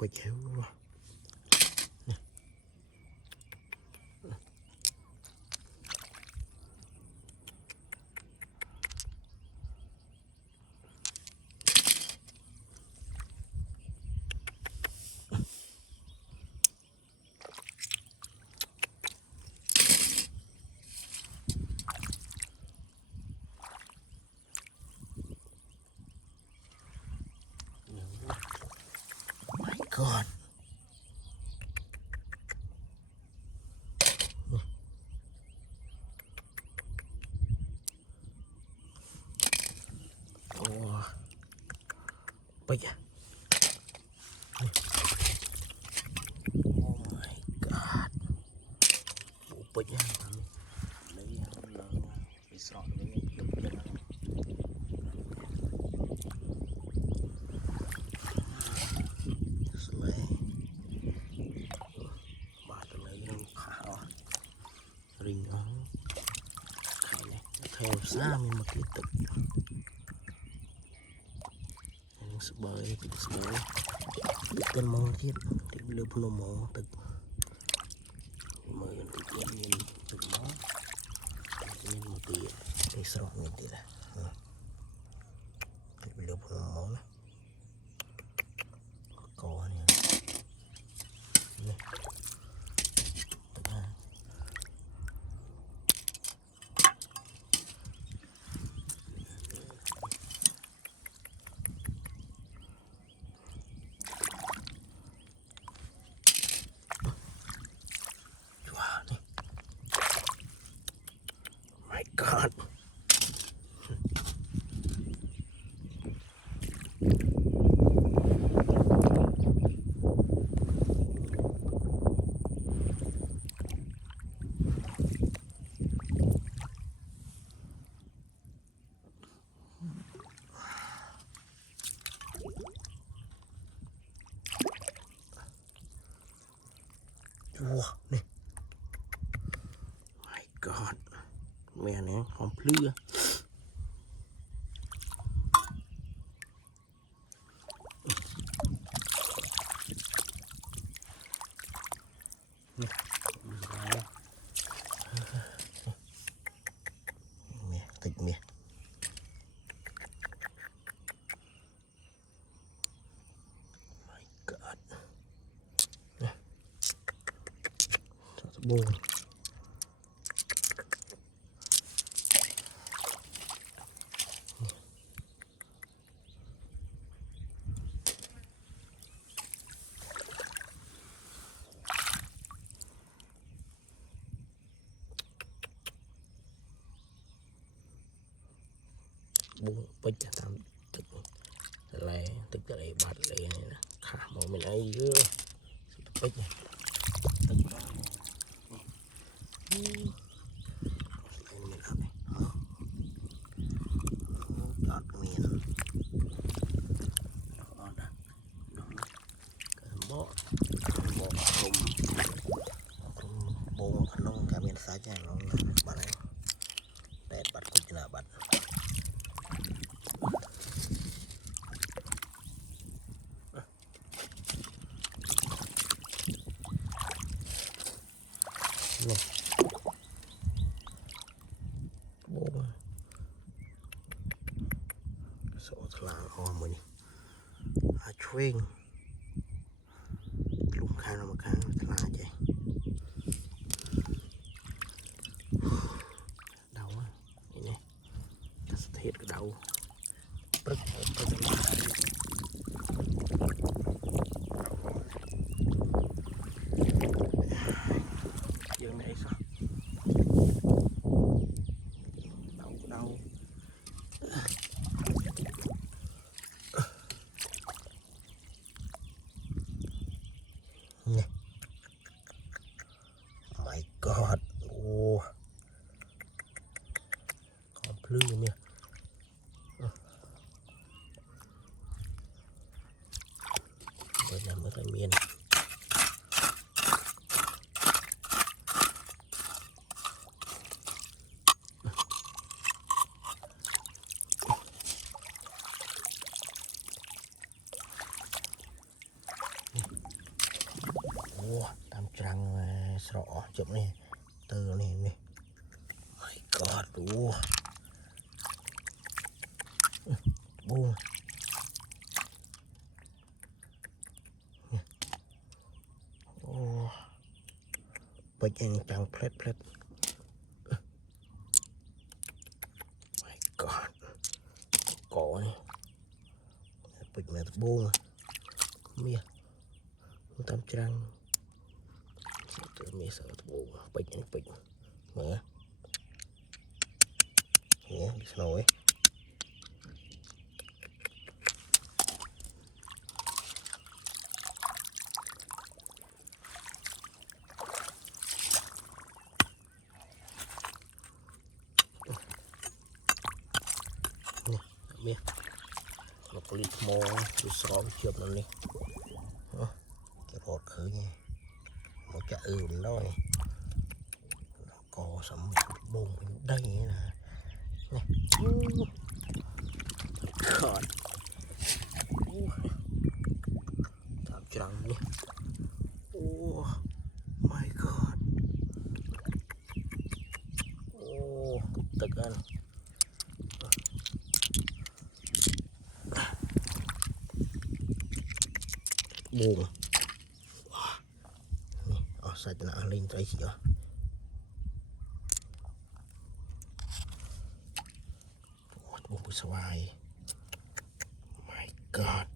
bịch héo luôn. My God. Oh, bịch à? Oh my God. Bộ bịch à? Lấy lớn bị sọt với những dục lên đó. Sợi bà tụi lấy nó khảo rình nó khải này theo xa mình một cái tục bởi tên mong thiết thì lưu phun mong tự mời tự nhiên tự nó nên một tí cái sọt này thì là thì lưu phun mong này có này này my God. Wow, này. My God. Mẹ này hòm plư. Mẹ, thịt mẹ. My God. Nè. Sao nó buồn. Buông bịch tạm thực lại thực lại bật lại này nè khả một mình ấy dưa bịch này thực ra mình làm này chọn miền bộ không bộ khăn nông cả miền xa chả nó bạn ấy để bắt cũng là bắt này bộ số là ho mình chuyên lùng khai nó một cái là vậy đầu á này ta sẽ thiệt cái đầu bứt dương này sao đầu nè. My God. Ô còn plư nè bây giờ mới thành miền chụp này từ này này my god đủ buông bây giờ chẳng plét my god cổ này bịch mẹ buông mía tam trăng từ mía sợ buông bịch mở nhé nổi mía nó có lít mò chú xó chụp nó đi cái bọt khử nha một cái đó này có sắm bông đây nè này god tạm trăng đi oh my god oh tức anh buồn sạch nạ lên trái gì đó buồn bự xoài my god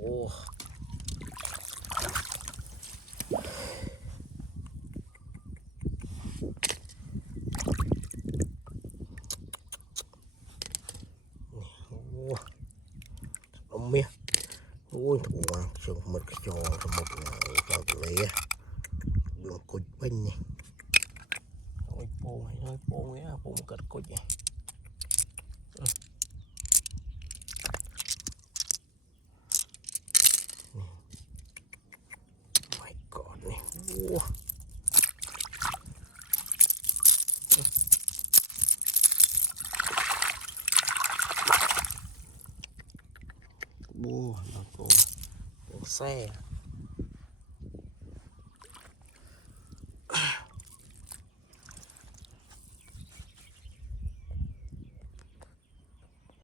oh ông mía ôi thủ hoàng sườn mực cho một cho tụi lệ đường cột bên này ôi po ấy po một cật cột này my god này nó cổ xe